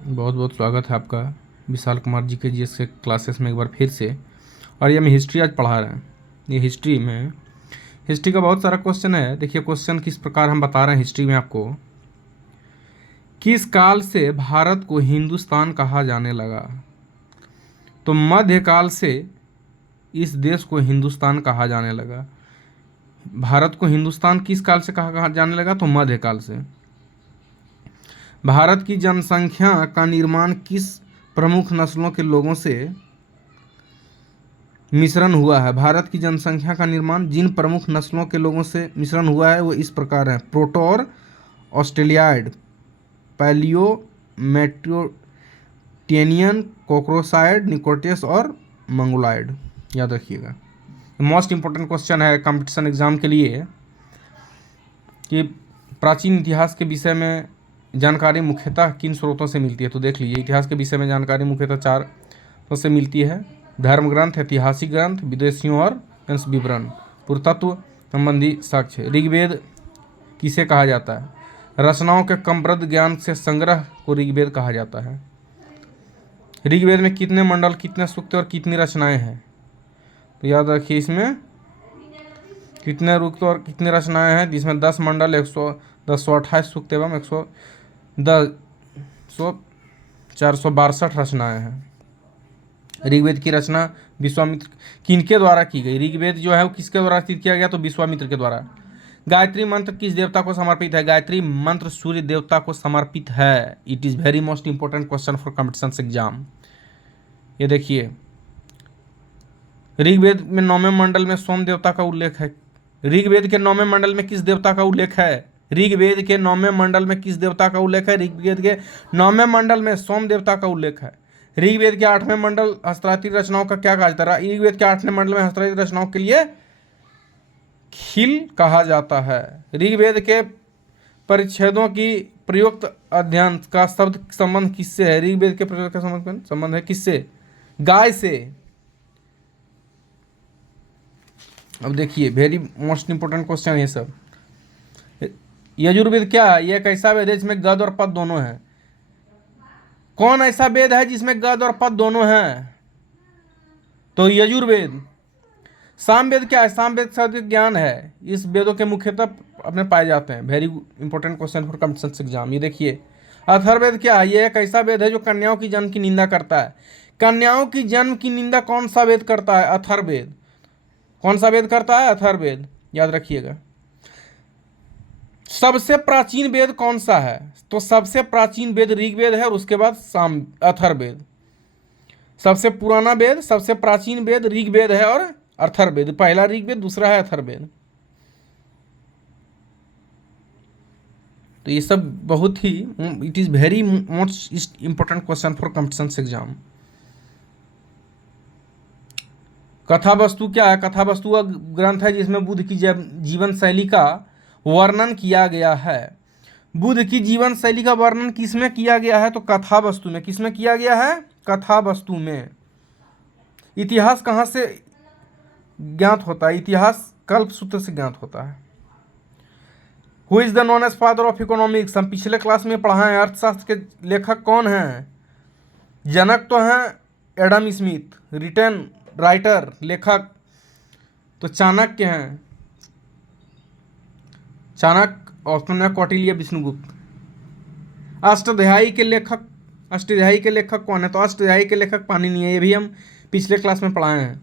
बहुत बहुत स्वागत है आपका विशाल कुमार जी के जीएस के क्लासेस में एक बार फिर से। और ये हम हिस्ट्री आज पढ़ा रहे हैं। ये हिस्ट्री का बहुत सारा क्वेश्चन है। देखिए क्वेश्चन किस प्रकार हम बता रहे हैं हिस्ट्री में आपको। किस काल से भारत को हिंदुस्तान कहा जाने लगा? तो मध्यकाल से इस देश को हिंदुस्तान कहा जाने लगा। भारत को हिंदुस्तान किस काल से कहा जाने लगा? तो मध्यकाल से। भारत की जनसंख्या का निर्माण किस प्रमुख नस्लों के लोगों से मिश्रण हुआ है? भारत की जनसंख्या का निर्माण जिन प्रमुख नस्लों के लोगों से मिश्रण हुआ है वो इस प्रकार है: प्रोटोर, ऑस्ट्रेलियाइड, पैलियो, मेट्रोटेनियन, कोक्रोसाइड, निकोटियस और मंगोलाइड। याद रखिएगा, मोस्ट इंपॉर्टेंट क्वेश्चन है कंपटीशन एग्जाम के लिए कि प्राचीन इतिहास के विषय में जानकारी मुख्यतः किन स्रोतों से मिलती है। तो देख लीजिए, इतिहास के विषय में जानकारी मुख्यतः 4 स्रोतों से मिलती है: धर्म ग्रंथ, ऐतिहासिक ग्रंथ, विदेशियों और विवरण, पुरातत्व संबंधी साक्ष्य। ऋग्वेद किसे कहा जाता है? रचनाओं के क्रमबद्ध ज्ञान से संग्रह को ऋग्वेद कहा जाता है। ऋग्वेद में कितने मंडल, कितने सूक्त और कितनी रचनाएं हैं? तो याद रखिए, इसमें कितने सूक्त और कितनी रचनाएं हैं, जिसमें 10 मंडल, 128 सूक्त एवं 462 रचनाएं हैं। ऋग्वेद की रचना विश्वामित्र किनके द्वारा की गई? ऋग्वेद जो है वो किसके द्वारा रचित किया गया? तो विश्वामित्र के द्वारा। गायत्री मंत्र किस देवता को समर्पित है? गायत्री मंत्र सूर्य देवता को समर्पित है। It is very most important question for competition exam. ये देखिए, ऋग्वेद में 9वें मंडल में सोम देवता का उल्लेख है। ऋग्वेद के 9वें मंडल में किस देवता का उल्लेख है? ऋग्वेद के 9वें मंडल में किस देवता का उल्लेख है? ऋग्वेद के 9वें मंडल में सोम देवता का उल्लेख है। ऋग्वेद के 8वें मंडल हस्ताक्षरित रचनाओं का क्या कहा जाता है? ऋग्वेद के 8वें मंडल में हस्ताक्षरित रचनाओं के लिए खिल कहा जाता है। ऋग्वेद के परिच्छेदों की प्रयुक्त अध्ययन का शब्द संबंध किससे है? ऋग्वेद के प्रयोग का संबंध है किससे? गाय से। अब देखिए, वेरी मोस्ट इंपोर्टेंट क्वेश्चन है सब। यजुर्वेद क्या है? यह एक ऐसा वेद है जिसमें गद और पद दोनों हैं। कौन ऐसा वेद है जिसमें गद और पद दोनों हैं? तो यजुर्वेद। सामवेद क्या है? सामवेद शब्द ज्ञान है। इस वेदों के मुख्यतः अपने पाए जाते हैं। Very important question for competition exam. ये देखिए, अथर्ववेद क्या है? यह एक ऐसा वेद है जो कन्याओं की जन्म की निंदा करता है। कन्याओं की जन्म की निंदा कौन सा वेद करता है? अथर्ववेद। कौन सा वेद करता है? अथर्ववेद। याद रखिएगा। सबसे प्राचीन वेद कौन सा है? तो सबसे प्राचीन वेद ऋग्वेद है और उसके बाद अथर्ववेद। सबसे पुराना वेद, सबसे प्राचीन वेद ऋग्वेद है और अथर्ववेद। पहला ऋग्वेद, दूसरा है अथर्ववेद। तो ये सब बहुत ही, it is very most important question for competition exam. कथा वस्तु क्या है? कथा वस्तु का ग्रंथ है जिसमें बुद्ध की जीवन शैली का वर्णन किया गया है। बुद्ध की जीवन शैली का वर्णन किसमें किया गया है? तो कथा वस्तु में। किसमें किया गया है? कथा वस्तु में। इतिहास कहाँ से ज्ञात होता है? इतिहास कल्प सूत्र से ज्ञात होता है। Who is the known as father of economics? हम पिछले क्लास में पढ़ा है। अर्थशास्त्र के लेखक कौन हैं? जनक तो हैं एडम स्मिथ, रिटर्न राइटर, लेखक तो चाणक्य हैं। चाणक्य और कौटिल्य, विष्णुगुप्त। अष्टाध्यायी के लेखक कौन है? तो अष्टाध्यायी के लेखक पाणिनि है। ये भी हम पिछले क्लास में पढ़ाए हैं।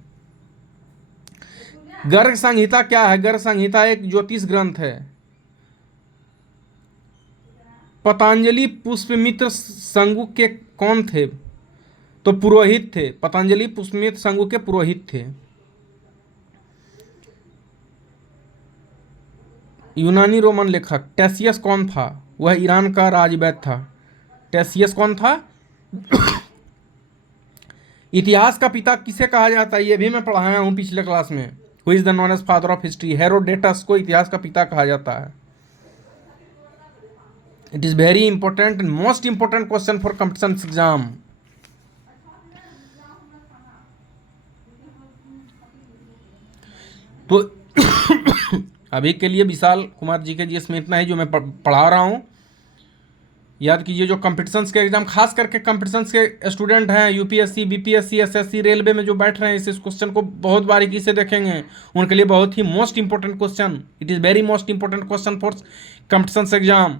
गर्ग संहिता क्या है? गर्ग संहिता एक ज्योतिष ग्रंथ है। पतंजलि पुष्पमित्र संगु के कौन थे? तो पुरोहित थे। पतंजलि पुष्पमित्र संगु के पुरोहित थे। यूनानी रोमन लेखक टेसियस कौन था? वह ईरान का राजवैद था। टेसियस कौन था? इतिहास का पिता किसे कहा जाता है? यह भी मैं पढ़ाया हूं पिछले क्लास में। Who is the known as father of history? Herodotus को इतिहास का पिता कहा जाता है। It is very important, most important question for competition exam. तो अभी के लिए विशाल कुमार जी के जी इसमें इतना ही जो मैं पढ़ा रहा हूँ। याद कीजिए, जो कंपटीशंस के एग्जाम, खास करके कंपटीशंस के स्टूडेंट हैं, यूपीएससी, बीपीएससी, एसएससी, रेलवे में जो बैठ रहे हैं, इस क्वेश्चन को बहुत बारीकी से देखेंगे। उनके लिए बहुत ही most important question, it is very most important question for competitions exam.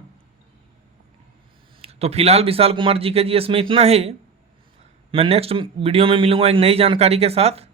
तो फिलहाल विशाल कुमार जी के जीएस में इतना ही। मैं नेक्स्ट वीडियो में मिलूंगा एक नई जानकारी के साथ।